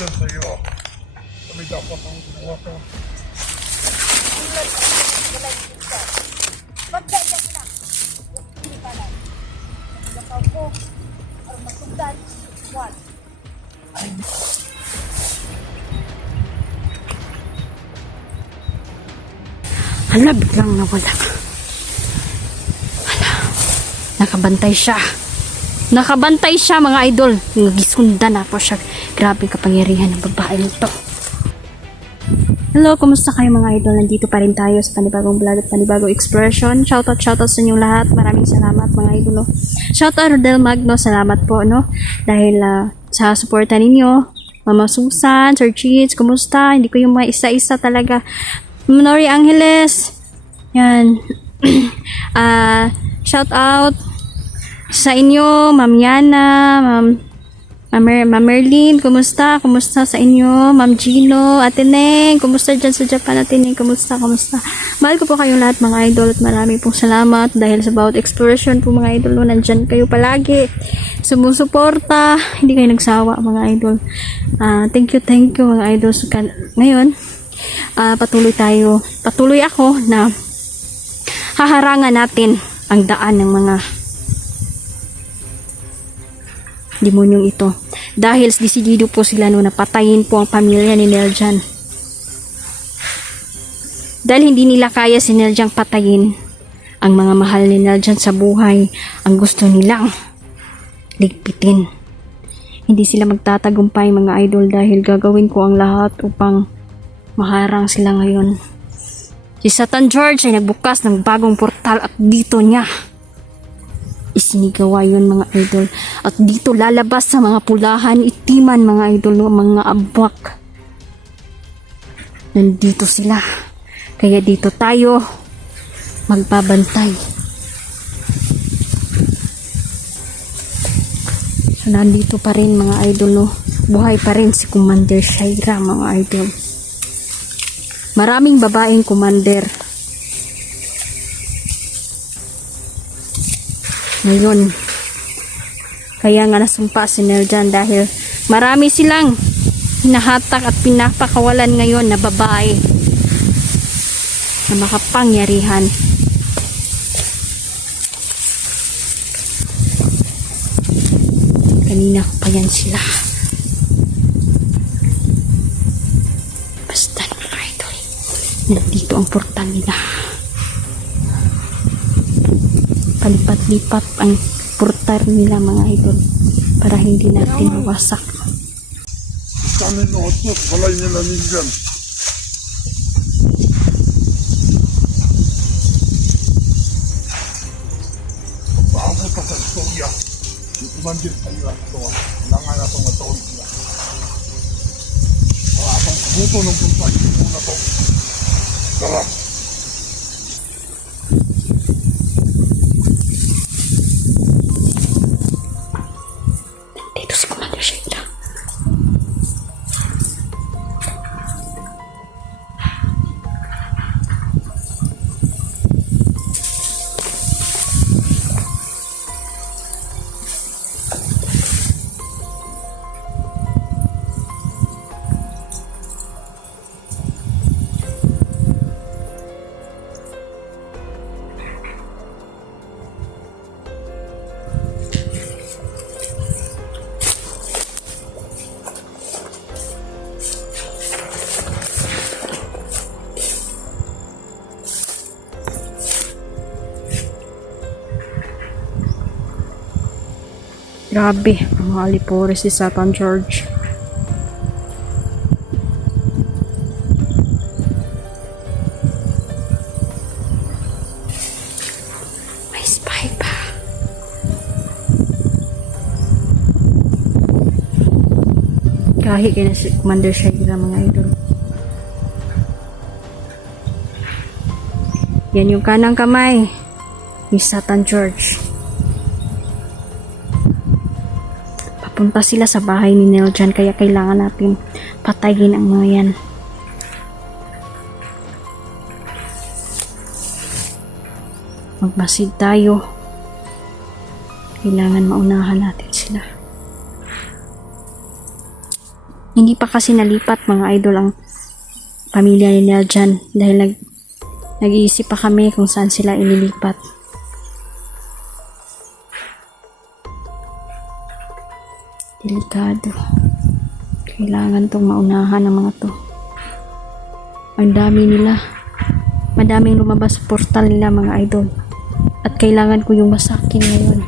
dyan sa'yo. Kami dapat ang ginawa ka. Magdaya mo na. Hindi ka na. Lakaw ko. Para masugdan. One. Hala, biglang nawala. Hala, nakabantay siya. Nakabantay siya, mga idol. Nagisundan ako siya. Grabe kapangyarihan ng babae nito. Hello, kumusta kayo mga idol? Nandito pa rin tayo sa panibagong vlog at panibagong expression. Shoutout sa inyong lahat. Maraming salamat mga idol. Shoutout Rodel Magno, salamat po no. Dahil sa suporta ninyo. Mama Susan, Sir Cheats, kumusta? Hindi ko yung mga isa-isa talaga. Nori Angeles. Yan. Shoutout sa inyo, Ma'am Yana, Ma'am Merlin, kumusta? Kumusta sa inyo? Ma'am Gino, Ate Neng, kumusta dyan sa Japan? Ate Neng, kumusta? Kumusta? Mahal ko po kayong lahat mga idol at marami pong salamat dahil sa bawat expression po mga idol, nandyan kayo palagi. Sumusuporta, hindi kayo nagsawa mga idol. Thank you mga idol. So, ngayon, patuloy ako na haharangan natin ang daan ng mga demonyong ito. Dahil desidido po sila na patayin po ang pamilya ni Neljan. Dahil hindi nila kaya si Neljan patayin ang mga mahal ni Neljan sa buhay, ang gusto nilang ligpitin. Hindi sila magtatagumpay mga idol dahil gagawin ko ang lahat upang maharang sila ngayon. Si Satan George ay nagbukas ng bagong portal at dito niya isinigawa yun mga idol. At dito lalabas sa mga pulahan, itiman mga idol, mga abwak. Nandito sila. Kaya dito tayo magbabantay. So nandito pa rin mga idol no. Buhay pa rin si Commander Shaira mga idol. Maraming babaeng commander. Ngayon, kaya nga nasumpa si Neljan dahil marami silang hinahatak at pinapakawalan ngayon na babae na makapangyarihan. Kanina ko pa yan sila. Basta mga idol, nandito ang portal nila. Palipat-lipat ang portal nila mga idol para hindi natin mawasak. Kami noot, balay niya na ninjan. Paabot ka sa istorya. Itumandir tayo ang ito. Langan na itong mataon sila. Para atong buto ng puntay na ito. Tara. Dito si Commander Shaira. Grabe, ang mga alipores si Satan George. May spy pa. Kahit kaya na si Commander Shaira mga idol. Yan yung kanang kamay ni Satan George. Papunta sila sa bahay ni Neljan kaya kailangan natin patayin ang mga yan. Magmasid tayo. Kailangan maunahan natin sila. Hindi pa kasi nalipat mga idol ang pamilya nila dyan dahil nag-iisip pa kami kung saan sila ililipat. Delikado. Kailangan tong maunahan ng mga to. Ang dami nila. Madaming lumabas sa portal nila mga idol. At kailangan ko yung masakin ngayon.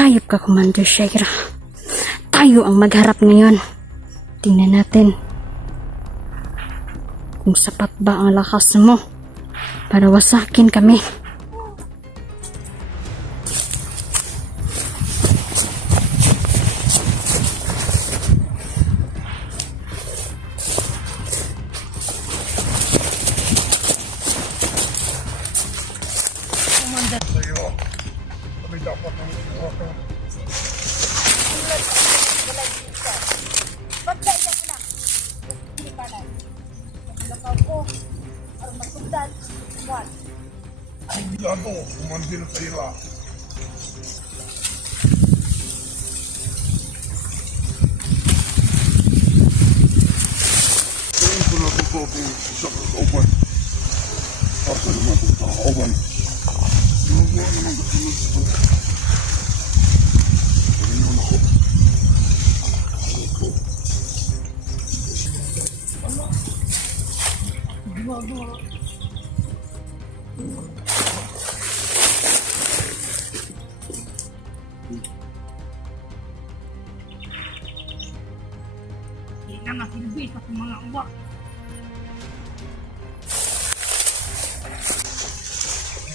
Hayop ka, Commander Shaira. Tayo ang magharap ngayon. Tingnan natin kung sapat ba ang lakas mo para wasakin kami. Sa'yo. Kami dapat ang iwasan. Pagkailan ko na. Hindi ka na. Naglakaw ko. Para masugdan. Buwan. Sigurado, kumandir sa'yo. Ngayon ko natuto itong isa kakauban. Asa naman itong kakauban. Ginagawa naman kasunod ito. Paginoon ako. Ginagawa. Hindi na masilbi sa mga uwak.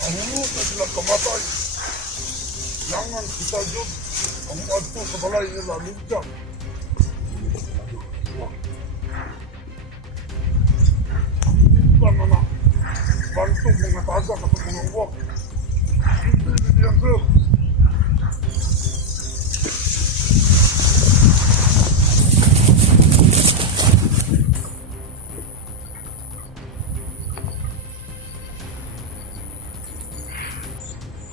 Ang na silang kamatay. Kailangan kita dyan. Ang adto sa balay nila minsan. Ang na. Bantu mga taga sa mga uwak. Hindi yan sir.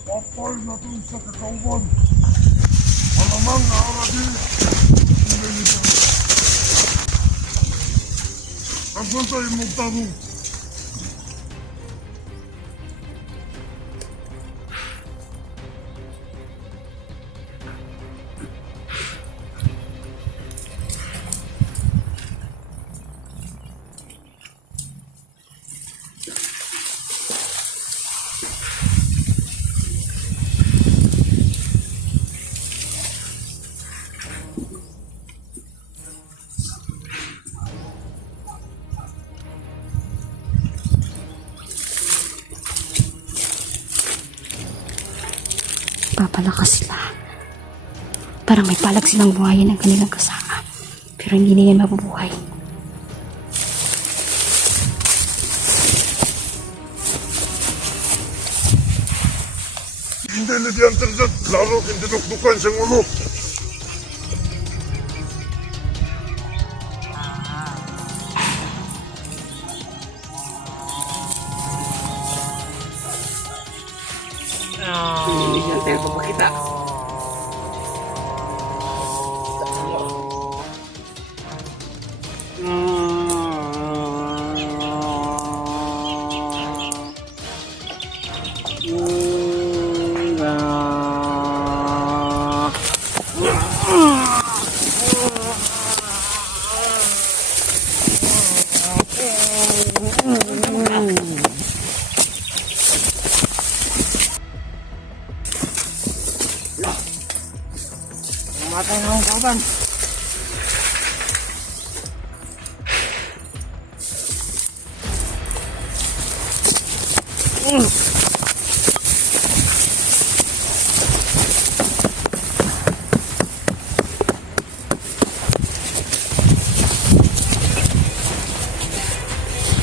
Papay na ito sa kakauban. Malamang na aradi. Hindi nito. Nagbantay mo tanong. Papalakas sila. Parang may palag silang buhayin ang kanilang kasama. Pero hindi na yan mabubuhay. Hindi na diyan terjat. Lalo hindi nukdukan siyang ulo. makita. Matay na akong kauban.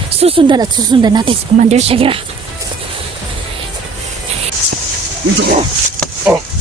Susundan at susundan natin si Commander Shagira. Minta ka! Oh!